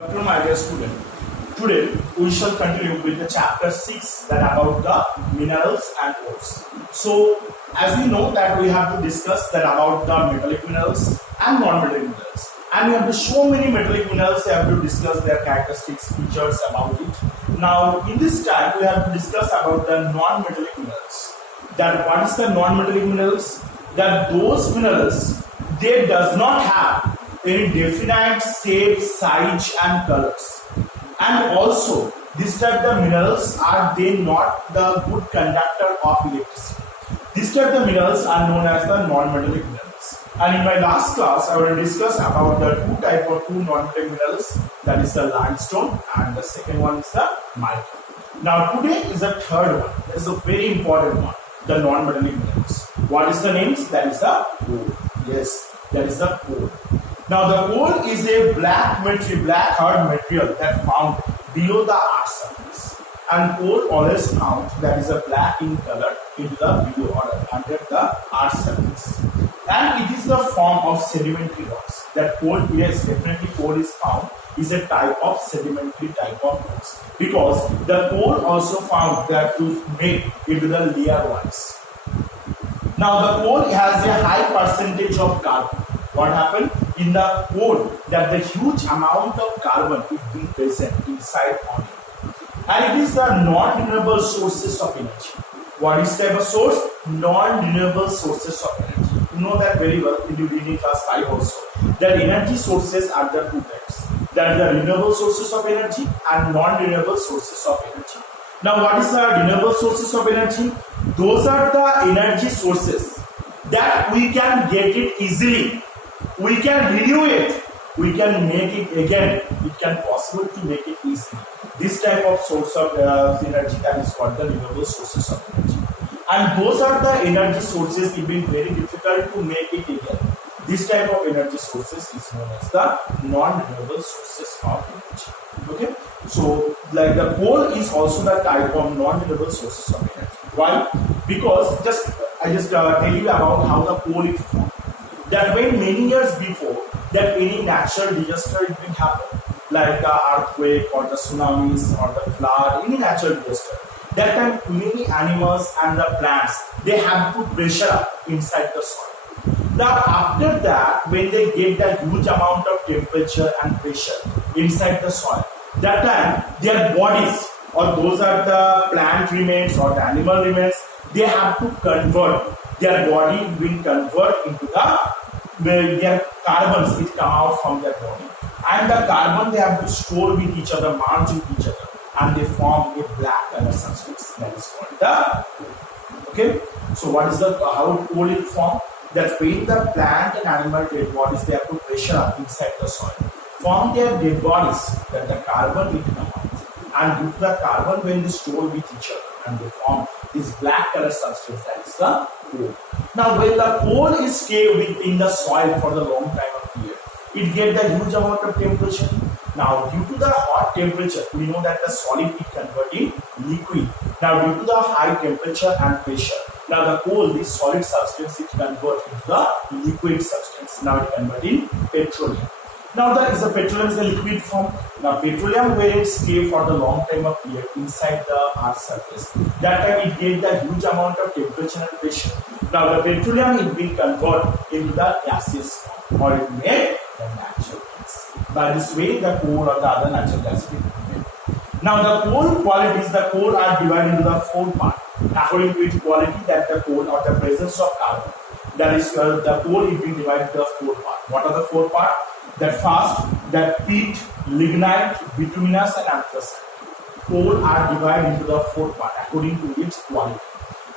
Afternoon, my dear student. Today we shall continue with the chapter 6 that about the minerals and ores. So as we know that we have to discuss that about the metallic minerals and non-metallic minerals. And we have to show many metallic minerals, we have to discuss their characteristics, features about it. Now in this time we have to discuss about the non-metallic minerals. That what is the non-metallic minerals? That those minerals, they does not have any definite shape, size and colors, and also this type of minerals are they not the good conductor of electricity. This type of minerals are known as the non-metallic minerals. And in my last class I will discuss about the two non-metallic minerals, that is the limestone and the second one is the mica. Now today is the third one. That is a very important one, the non-metallic minerals. What is the names? That is the coal. Yes, that is the coal. Now the coal is a black hard material that found below the earth's surface, and coal always found that is a black in color into the below or under the earth's surface, and it is the form of sedimentary rocks. That coal, yes, definitely coal is found is a type of sedimentary type of rocks, because the coal also found that to make into the layer wise. Now the coal has a high percentage of carbon. What happened in the coal? That the huge amount of carbon is being present inside on it, and it is the non-renewable sources of energy. What is type of source? Non-renewable sources of energy. You know that very well in the class 5 also. That energy sources are the two types. That the renewable sources of energy and non-renewable sources of energy. Now what is the renewable sources of energy? Those are the energy sources that we can get it easily. We can renew it, we can make it again, it can possible to make it easily. This type of source of energy, that is called the renewable sources of energy. And those are the energy sources, it will be very difficult to make it again. This type of energy sources is known as the non-renewable sources of energy. Okay, so like the coal is also the type of non-renewable sources of energy. Why? Because I just tell you about how the coal is formed. That when many years before that any natural disaster it will happen, like the earthquake or the tsunamis or the flood, any natural disaster, that time many animals and the plants, they have to pressure up inside the soil. Now after that, when they get the huge amount of temperature and pressure inside the soil, that time their bodies, or those are the plant remains or the animal remains, they have to convert. Their body will convert into their carbons which come out from their body, and the carbon they have to store with each other, merge with each other, and they form a black color substance that is called the coal. Okay, so what is the how coal is formed? That when the plant and animal dead bodies, they have to pressure up inside the soil, form their dead bodies, that the carbon will come out, and due to the carbon when they store with each other and they form this black color substance, that is the coal. Now when the coal is stay within the soil for the long time of period, it gets the huge amount of temperature. Now due to the hot temperature, we know that the solid is converted in liquid. Now due to the high temperature and pressure, now the coal, this solid substance, it converts into the liquid substance. Now it converts in petroleum. Now that is the petroleum is a liquid form. Now petroleum when it stay for the long time of period inside the earth's surface, that time it gets the huge amount of temperature and pressure. Now the petroleum it will convert into the gaseous form, or it made the natural gas. By this way the coal or the other natural gas will be made. Now the coal qualities, the coal are divided into the 4 parts according to its quality, that the coal or the presence of carbon. That is the coal is being divided into the 4 parts. What are the 4 parts? That first, that peat, lignite, bituminous and anthracite. Coal are divided into the 4 parts according to its quality.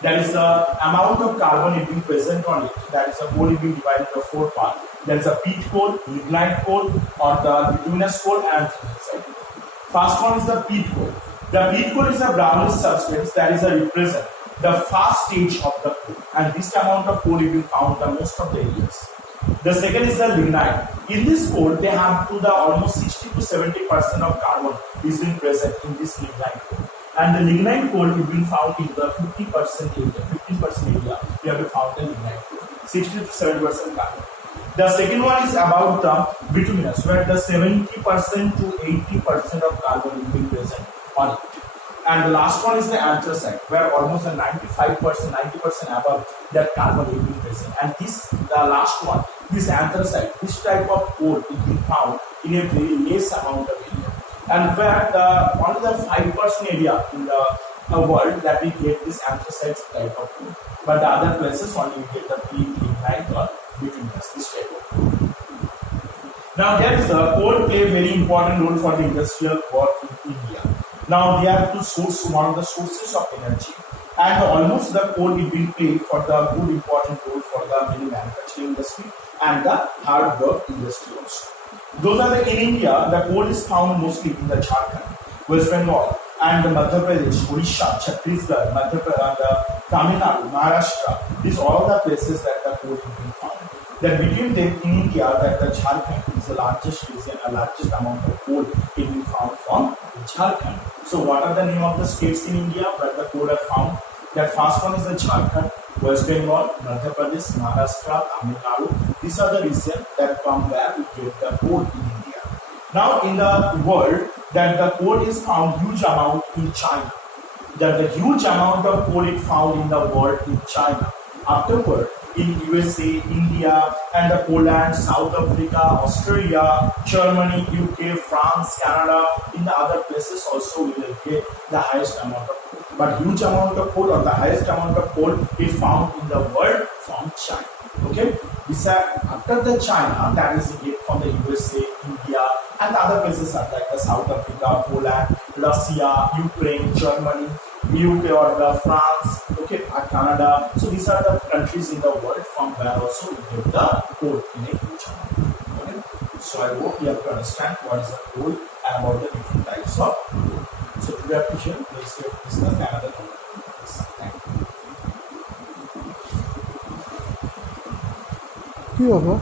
That is the amount of carbon it being present on it. That is the coal is being divided into 4 parts. There is a peat coal, lignite coal, or the bituminous coal and anthracite. First one is the peat coal. The peat coal is a brownish substance that is a represent the first stage of the coal, and this amount of coal is being found in most of the areas. The second is the lignite. In this coal, they have to the almost 60 to 70% of carbon is being present in this lignite coal. And the lignite coal is being found in the 50% area, 15% area. We have to found the lignite coal, 60 to 70% carbon. The second one is about the bituminous, where the 70% to 80% of carbon will be present on it. And the last one is the anthracite, where almost a 95%, 90% above that carbon will be present. And this, the last one, this anthracite, this type of coal will be found in a very less amount of area. And where the only the 5% area in the world that we get this anthracite type of coal. But the other places only we get the lignite or bituminous, this type of coal. Now there is coal play a very important role for the industrial work in India. Now they are to source one of the sources of energy, and almost the coal will be played for the good important role for the many manufacturing industry and the hard work industry also. Those are the in India. The coal is found mostly in the Jharkhand, West Bengal, and the Madhya Pradesh, Odisha, Chhattisgarh, Tamil Nadu, Maharashtra. These are all the places that the coal will be found. That between them in India, that the Jharkhand is the largest region, a largest amount of coal will be found from Jharkhand. So what are the name of the states in India where the coal are found? That first one is the Jharkhand, West Bengal, Madhya Pradesh, Maharashtra, Tamil Nadu. These are the regions that from where we get the coal in India. Now in the world, that the coal is found huge amount in China. That the huge amount of coal is found in the world in China. Afterward, in USA, India, and the Poland, South Africa, Australia, Germany, UK, France, Canada, in the other places also we will get the highest amount of coal. But huge amount of coal or the highest amount of coal is found in the world from China. Okay, after the China, that is get from the USA, India, and other places are like the South Africa, Poland, Russia, Ukraine, Germany, UK or the France, okay, Canada. So these are the countries in the world from where also we get the coal in a huge amount. Okay, so I hope you have to understand what is the coal and about the different types of coal. So today appreciate, let's discuss another topic. Thank you. কি বাবা